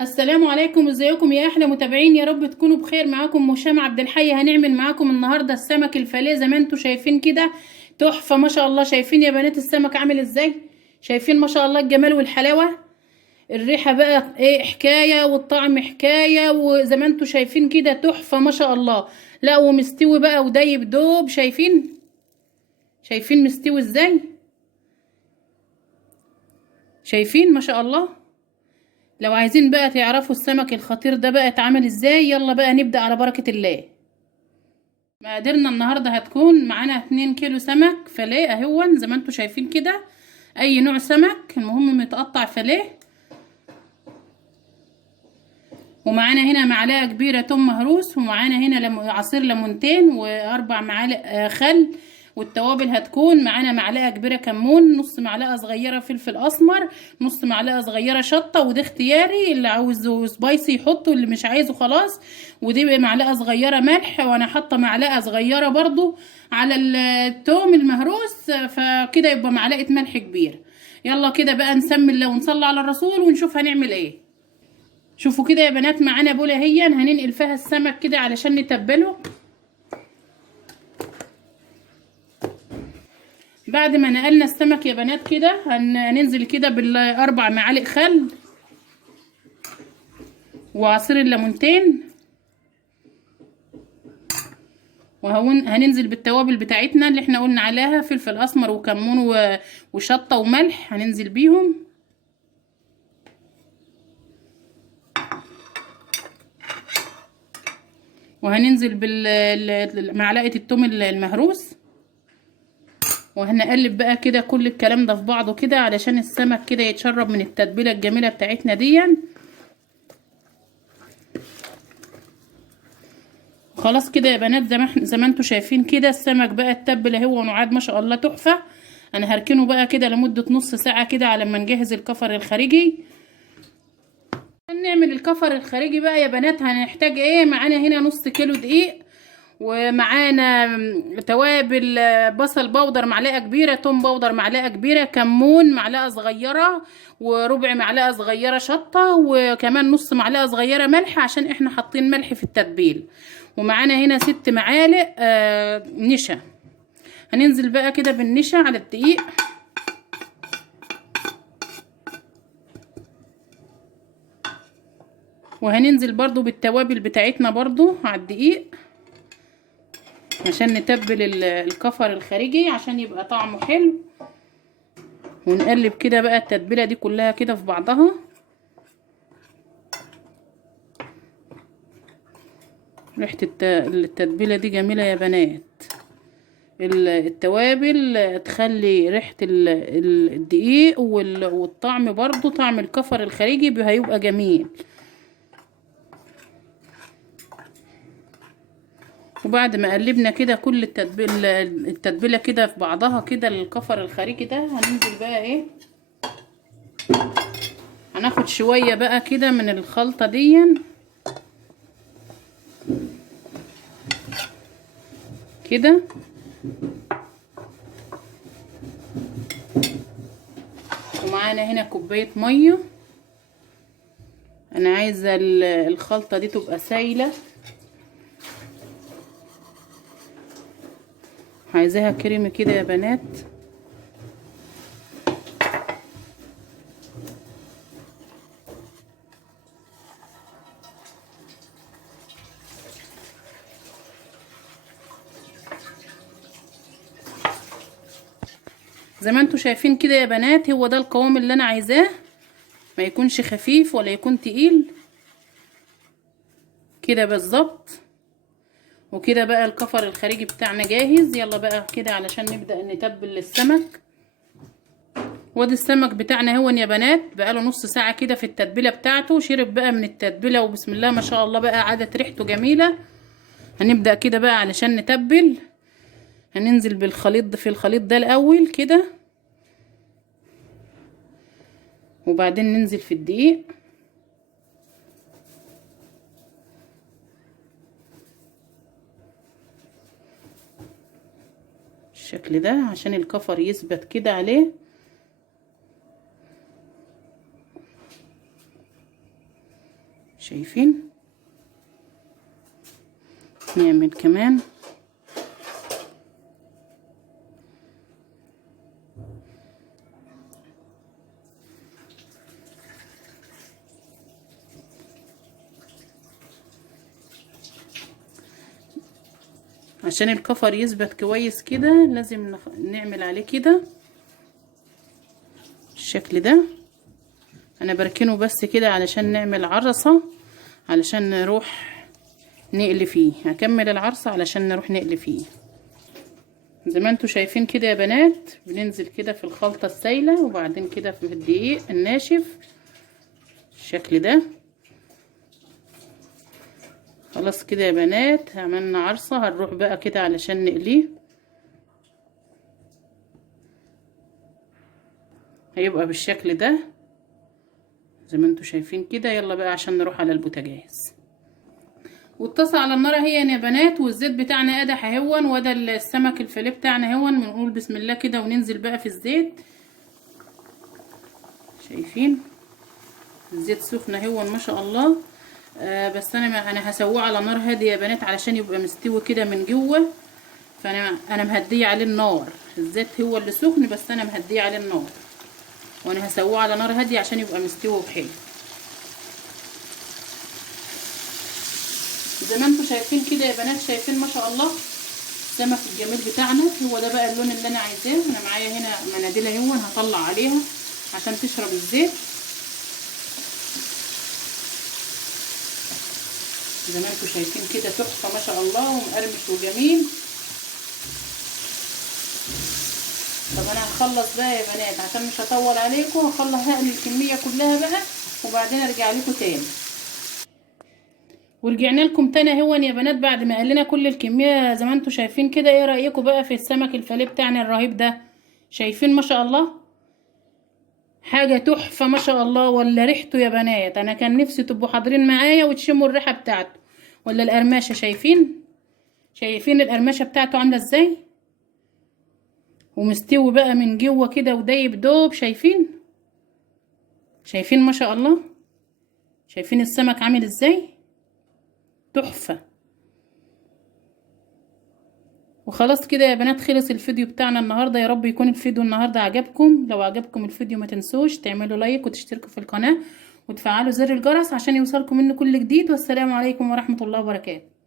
السلام عليكم، ازيكم يا احلى متابعين؟ يا رب تكونوا بخير. معاكم هشام عبد الحي. هنعمل معاكم النهارده السمك الفيليه زي ما انتم شايفين كده. تحفه ما شاء الله. شايفين يا بنات السمك عامل ازاي؟ شايفين ما شاء الله الجمال والحلاوه. الريحه بقى ايه حكايه، والطعم حكايه، وزي ما انتم شايفين كده تحفه ما شاء الله. لا ومستوي بقى ودايب دوب. شايفين مستوي ازاي؟ شايفين ما شاء الله. لو عايزين بقى تعرفوا السمك الخطير ده بقى اتعمل ازاي، يلا بقى نبدأ على بركة الله. مقاديرنا النهاردة هتكون معانا 2 كيلو سمك فيليه اهون زي ما انتوا شايفين كده. اي نوع سمك المهم متقطع فيليه. ومعانا هنا معلقة كبيرة توم مهروس، ومعانا هنا عصير ليمونتين، واربع معالق خل. والتوابل هتكون معانا معلقة كبيرة كمون، نص معلقة صغيرة فلفل اسمر، نص معلقة صغيرة شطة، وده اختياري، اللي عاوزه سبايسي يحطه، اللي مش عايزه خلاص. ودي بقى معلقة صغيرة ملح، وانا حاطة معلقة صغيرة برضو على التوم المهروس، فكده يبقى معلقة ملح كبير. يلا كده بقى نسمي الله ونصلي على الرسول ونشوف هنعمل ايه. شوفوا كده يا بنات، معانا بوله هي هننقل فيها السمك كده علشان نتبله. بعد ما نقلنا السمك يا بنات كده هننزل كده بالاربع معالق خل وعصير الليمونتين، هننزل بالتوابل بتاعتنا اللي احنا قلنا عليها، فلفل اسمر وكمون وشطه وملح، هننزل بيهم. وهننزل بمعلقه الثوم المهروس، وهنقلب بقى كده كل الكلام ده في بعضه كده علشان السمك كده يتشرب من التتبيله الجميله بتاعتنا دي. خلاص كده يا بنات، زي ما انتوا شايفين كده السمك بقى اتبل اهو ونعاد ما شاء الله تحفه. انا هركنه بقى كده لمده نص ساعه كده على ما نجهز الكفر الخارجي. هنعمل الكفر الخارجي بقى يا بنات. هنحتاج ايه؟ معانا هنا نص كيلو دقيق، ومعانا توابل، بصل بودر معلقه كبيره، توم بودر معلقه كبيره، كمون معلقه صغيره، وربع معلقه صغيره شطه، وكمان نص معلقه صغيره ملح عشان احنا حاطين ملح في التتبيل. ومعانا هنا 6 معالق نشا. هننزل بقى كده بالنشا على الدقيق. وهننزل برضو بالتوابل بتاعتنا برضو على الدقيق عشان نتبل الكفر الخارجي عشان يبقى طعمه حلو. ونقلب كده بقى التتبيله دي كلها كده في بعضها. ريحه التتبيله دي جميله يا بنات. التوابل تخلي ريحه الدقيق والطعم برضو، طعم الكفر الخارجي هيبقى جميل. وبعد ما قلبنا كده كل التتبيله كده في بعضها كده الكفر الخارجي ده، هننزل بقى ايه، هناخد شويه بقى كده من الخلطه دي كده. ومعانا هنا كوبايه ميه. انا عايزه الخلطه دي تبقى سايله، عايزاها كريمي كده يا بنات. زي ما انتوا شايفين كده يا بنات، هو ده القوام اللي انا عايزاه، ما يكونش خفيف ولا يكون تقيل كده بالظبط. وكده بقى الكفر الخارجي بتاعنا جاهز. يلا بقى كده علشان نبدأ نتبل السمك. وادي السمك بتاعنا هون يا بنات، بقاله نص ساعة كده في التتبيلة بتاعته، شرب بقى من التتبيلة وبسم الله ما شاء الله بقى عادت ريحته جميلة. هنبدأ كده بقى علشان نتبل. هننزل بالخليط في الخليط ده الأول كده، وبعدين ننزل في الدقيق، بالشكل ده عشان الكفر يثبت كده عليه. شايفين؟ نعمل كمان. عشان الكفر يثبت كويس كده لازم نعمل عليه كده بالشكل ده. انا بركنه بس كده علشان نعمل عرصة، علشان نروح نقلي فيه. هكمل العرصة علشان نروح نقلي فيه. زي ما انتوا شايفين كده يا بنات، بننزل كده في الخلطة السايلة وبعدين كده في الدقيق الناشف بالشكل ده. خلاص كده يا بنات عملنا عرصة. هنروح بقى كده علشان نقليه. هيبقى بالشكل ده زي ما انتوا شايفين كده. يلا بقى عشان نروح على البوتاجاز. والطاسه على النار اهي يا بنات، والزيت بتاعنا قدح اهون، وده السمك الفيليه بتاعنا اهون. بنقول بسم الله كده وننزل بقى في الزيت. شايفين الزيت سخن اهون ما شاء الله. بس انا هسويه على نار هاديه يا بنات علشان يبقى مستوي كده من جوه. فانا مهديه عليه النار. الزيت هو اللي سخن بس انا مهديه عليه النار، وانا هسويه على نار هاديه عشان يبقى مستوي بحلو. زي ما انتوا شايفين كده يا بنات، شايفين ما شاء الله السمك الجميل بتاعنا. هو ده بقى اللون اللي انا عايزاه. انا معايا هنا مناديل اهون هطلع عليها عشان تشرب الزيت. زي ما انتوا شايفين كده تحفه ما شاء الله ومقرمش وجميل. طب انا هخلص بقى يا بنات عشان مش هطول عليكم. هقلي الكميه كلها بقى وبعدين ارجع لكم تاني. ورجعنا لكم تاني اهون يا بنات بعد ما قلنا كل الكميه زي ما انتوا شايفين كده. ايه رايكم بقى في السمك الفيليه بتاعنا الرهيب ده؟ شايفين ما شاء الله حاجه تحفه ما شاء الله. ولا ريحته يا بنات، انا كان نفسي تبقوا حاضرين معايا وتشموا الريحه بتاعته. ولا القرمشه، شايفين القرمشه بتاعته عامله ازاي، ومستوي بقى من جوه كده ودايب دوب. شايفين ما شاء الله. شايفين السمك عامل ازاي تحفه. وخلاص كده يا بنات خلص الفيديو بتاعنا النهارده. يا رب يكون الفيديو النهارده عجبكم. لو عجبكم الفيديو ما تنسوش تعملوا لايك وتشتركوا في القناه وتفعلوا زر الجرس عشان يوصلكم منه كل جديد. والسلام عليكم ورحمه الله وبركاته.